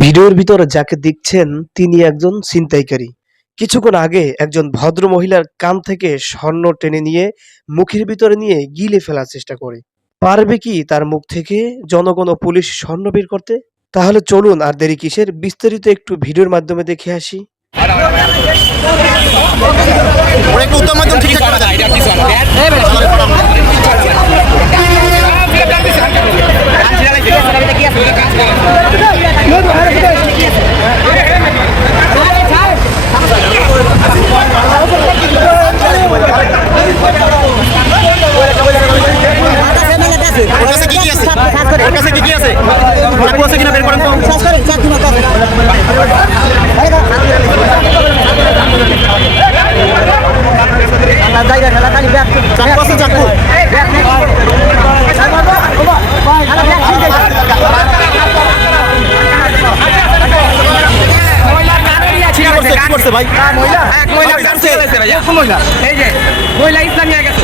ভিডিওর ভিতরে যাকে দেখছেন তিনি একজন ছিনতাইকারী। কিছুক্ষণ আগে একজন ভদ্র মহিলার কান থেকে স্বর্ণ টেনে নিয়ে মুখের ভিতরে নিয়ে গিলে ফেলার চেষ্টা করে। পারবে কি তার মুখ থেকে জনগণ ও পুলিশ স্বর্ণ বের করতে? তাহলে চলুন আর দেরি কিসের, বিস্তারিত একটু ভিডিওর মাধ্যমে দেখে আসি। ভাই এই যে মহিলা ইসলাম নিয়ে গেছে